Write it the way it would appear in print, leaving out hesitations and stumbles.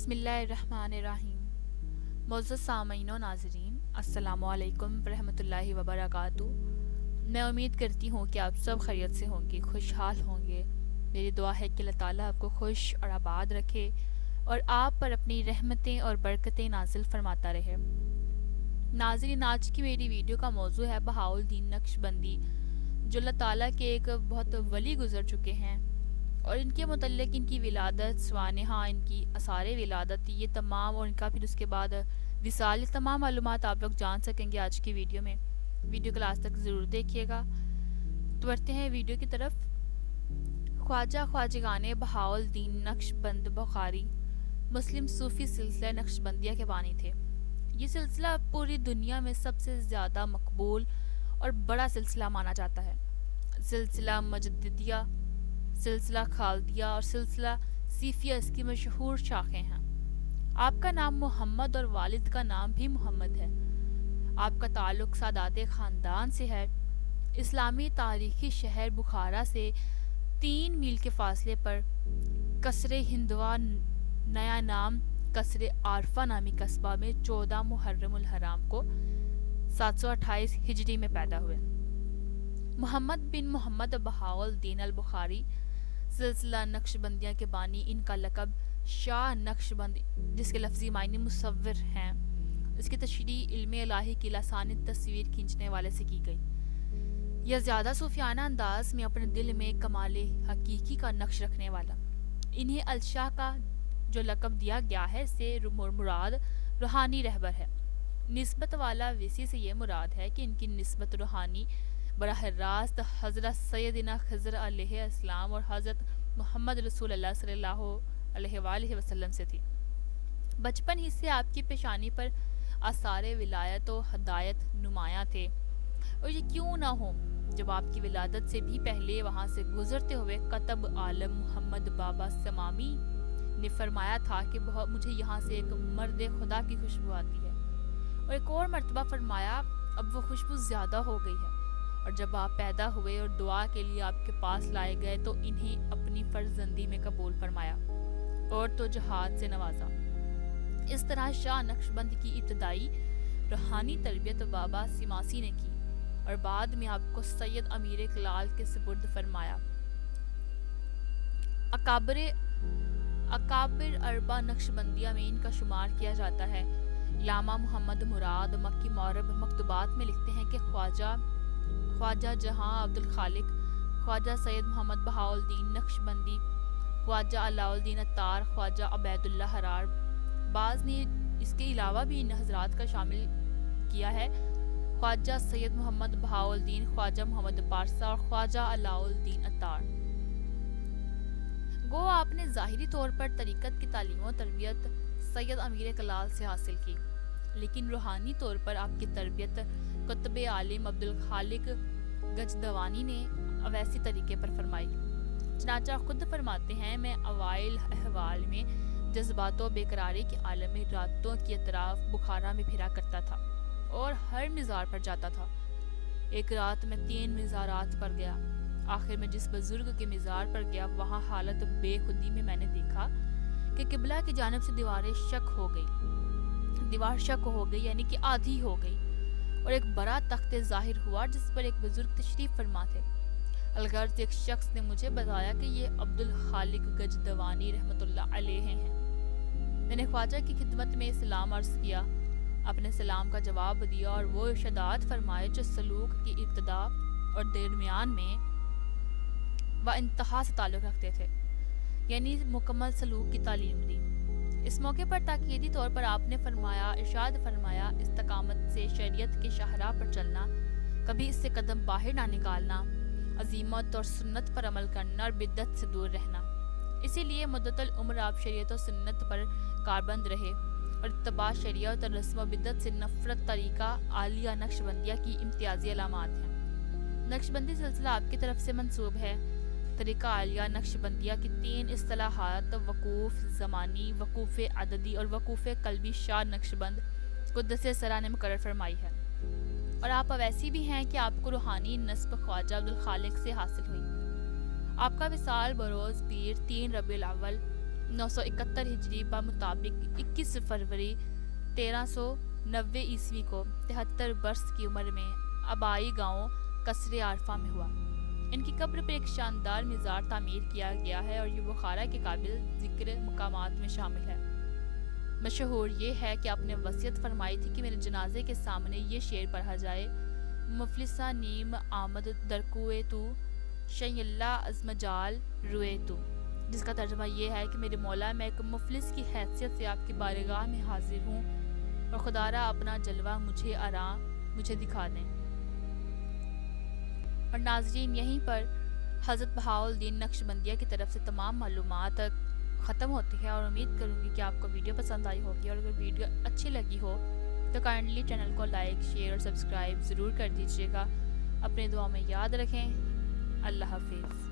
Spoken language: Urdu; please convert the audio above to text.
بسم اللہ الرحمن الرحیم۔ معزز سامعین و ناظرین، السلام علیکم ورحمۃ اللہ وبرکاتہ۔ میں امید کرتی ہوں کہ آپ سب خیریت سے ہوں گے، خوشحال ہوں گے۔ میری دعا ہے کہ اللہ تعالیٰ آپ کو خوش اور آباد رکھے اور آپ پر اپنی رحمتیں اور برکتیں نازل فرماتا رہے۔ ناظرین، آج کی میری ویڈیو کا موضوع ہے بہاؤالدین نقشبندی، جو اللہ تعالیٰ کے ایک بہت ولی گزر چکے ہیں، اور ان کے متعلق ان کی ولادت، سوانحہ، ان کی آثار ولادت، یہ تمام، اور ان کا پھر اس کے بعد وصال، یہ تمام معلومات آپ لوگ جان سکیں گے آج کی ویڈیو میں۔ ویڈیو کو لاسٹ تک ضرور دیکھیے گا۔ تو بڑھتے ہیں ویڈیو کی طرف۔ خواجہ خواجگان بہاؤالدین نقشبند بخاری مسلم صوفی سلسلہ نقشبندیہ کے بانی تھے۔ یہ سلسلہ پوری دنیا میں سب سے زیادہ مقبول اور بڑا سلسلہ مانا جاتا ہے۔ سلسلہ مجددیہ، سلسلہ خالدیہ اور سلسلہ صیفیہ اس کی مشہور شاخیں ہیں۔ آپ کا نام محمد اور والد کا نام بھی محمد ہے۔ آپ کا تعلق سادات خاندان سے ہے۔ اسلامی تاریخی شہر بخارا سے 3 میل کے فاصلے پر قصر ہندوا نیا نام قصر عارفہ نامی قصبہ میں 14 محرم الحرام کو 728 ہجری میں پیدا ہوئے۔ محمد بن محمد بہاؤالدین البخاری سلسلہ نقشبندیہ کے بانی، ان کا لقب شاہ نقشبند، جس کے لفظی معنی مصور ہیں، اس کی تشریح علم الہی کی لسانی تصویر کھینچنے والے سے کی گئی۔ یہ زیادہ صوفیانہ انداز میں اپنے دل میں کمال حقیقی کا نقش رکھنے والا، انہیں الشاہ کا جو لقب دیا گیا ہے سے مراد روحانی رہبر ہے۔ نسبت والا ویسی سے یہ مراد ہے کہ ان کی نسبت روحانی براہ راست حضرت سیدنا خضر علیہ السلام اور حضرت محمد رسول اللہ صلی اللہ علیہ وآلہ وسلم سے تھی۔ بچپن ہی سے آپ کی پیشانی پر آثار ولایت و ہدایت نمایاں تھے، اور یہ کیوں نہ ہو جب آپ کی ولادت سے بھی پہلے وہاں سے گزرتے ہوئے قطب عالم محمد بابا سمامی نے فرمایا تھا کہ مجھے یہاں سے ایک مرد خدا کی خوشبو آتی ہے، اور ایک اور مرتبہ فرمایا اب وہ خوشبو زیادہ ہو گئی ہے، اور جب آپ پیدا ہوئے اور دعا کے لیے آپ کے پاس لائے گئے تو انہیں اپنی فرزندی میں قبول فرمایا اور تو جہاد سے نوازا۔ اس طرح شاہ نقشبند کی ابتدائی روحانی تربیت بابا سماسی نے کی، اور بعد میں آپ کو سید امیر کلال کے سپرد فرمایا۔ اکابر اربع نقشبندیہ میں ان کا شمار کیا جاتا ہے۔ علامہ محمد مراد مکی مورب مکتوبات میں لکھتے ہیں کہ خواجہ جہاں عبدالخالق، خواجہ سید محمد بہاؤالدین نقشبندی، خواجہ علاؤالدین اتار، خواجہ عبید اللہ حرار۔ بعض نے اس کے علاوہ بھی ان حضرات کا شامل کیا ہے، خواجہ سید محمد بہاؤالدین، خواجہ محمد پارسا اور خواجہ علاؤالدین اتار۔ گو آپ نے ظاہری طور پر طریقت کی تعلیم و تربیت سید امیر کلال سے حاصل کی، لیکن روحانی طور پر آپ کی تربیت قطب عالم عبدالخالق گجدوانی نے اویسی طریقے پر فرمائی۔ چنانچہ خود فرماتے ہیں، میں اوائل احوال میں جذبات و بیقراری کے عالم راتوں کی اطراف بخارا میں پھرا کرتا تھا اور ہر مزار پر جاتا تھا۔ ایک رات میں 3 مزارات پر گیا۔ آخر میں جس بزرگ کے مزار پر گیا، وہاں حالت بے خودی میں نے دیکھا کہ قبلہ کی جانب سے دیوار شق ہو گئی، یعنی کہ آدھی ہو گئی، اور ایک بڑا تخت ظاہر ہوا جس پر ایک بزرگ تشریف فرما تھے۔ الغرض ایک شخص نے مجھے بتایا کہ یہ عبدالخالق گجدوانی رحمۃ اللہ علیہ ہیں۔ میں نے خواجہ کی خدمت میں سلام عرض کیا، اپنے سلام کا جواب دیا، اور وہ ارشادات فرمائے جو سلوک کی ابتدا اور درمیان میں و انتہا سے تعلق رکھتے تھے، یعنی مکمل سلوک کی تعلیم دی۔ اس موقع پر تاکیدی طور پر آپ نے ارشاد فرمایا، استقامت سے شریعت کے شاہراہ پر چلنا، کبھی اس سے قدم باہر نہ نکالنا، عزیمت اور سنت پر عمل کرنا اور بدعت سے دور رہنا۔ اسی لیے مدت العمر آپ شریعت و سنت پر کاربند رہے، اور اتباع شریعت اور رسم و بدعت سے نفرت طریقہ عالیہ نقشبندیہ کی امتیازی علامات ہیں۔ نقشبندی سلسلہ آپ کی طرف سے منسوب ہے۔ طریقہ عالیہ نقشبندیہ کی 3 اصطلاحات، وقوف زمانی، وقوف عددی اور وقوف قلبی، شاہ نقشبند قدس سرہ نے مقرر فرمائی ہے، اور آپ اویسی بھی ہیں کہ آپ کو روحانی نسب خواجہ عبدالخالق سے حاصل ہوئی۔ آپ کا وصال بروز پیر 3 ربیع الاول 971 ہجری بمطابق 21 فروری 1390 عیسوی کو 73 برس کی عمر میں آبائی گاؤں قصر عارفہ میں ہوا۔ ان کی قبر پر ایک شاندار مزار تعمیر کیا گیا ہے اور یہ بخارا کے قابل ذکر مقامات میں شامل ہے۔ مشہور یہ ہے کہ آپ نے وصیت فرمائی تھی کہ میرے جنازے کے سامنے یہ شعر پڑھا جائے: مفلسہ نیم آمد در کوئے تو، شیء اللہ از مجال روئے تو، جس کا ترجمہ یہ ہے کہ میرے مولا، میں ایک مفلس کی حیثیت سے آپ کی بارگاہ میں حاضر ہوں اور خدا را اپنا جلوہ مجھے دکھا دیں۔ اور ناظرین، یہیں پر حضرت بہاؤالدین نقشبندیہ کی طرف سے تمام معلومات ختم ہوتی ہے، اور امید کروں گی کہ آپ کو ویڈیو پسند آئی ہوگی، اور اگر ویڈیو اچھی لگی ہو تو کائنڈلی چینل کو لائک، شیئر اور سبسکرائب ضرور کر دیجیے گا۔ اپنے دعا میں یاد رکھیں۔ اللہ حافظ۔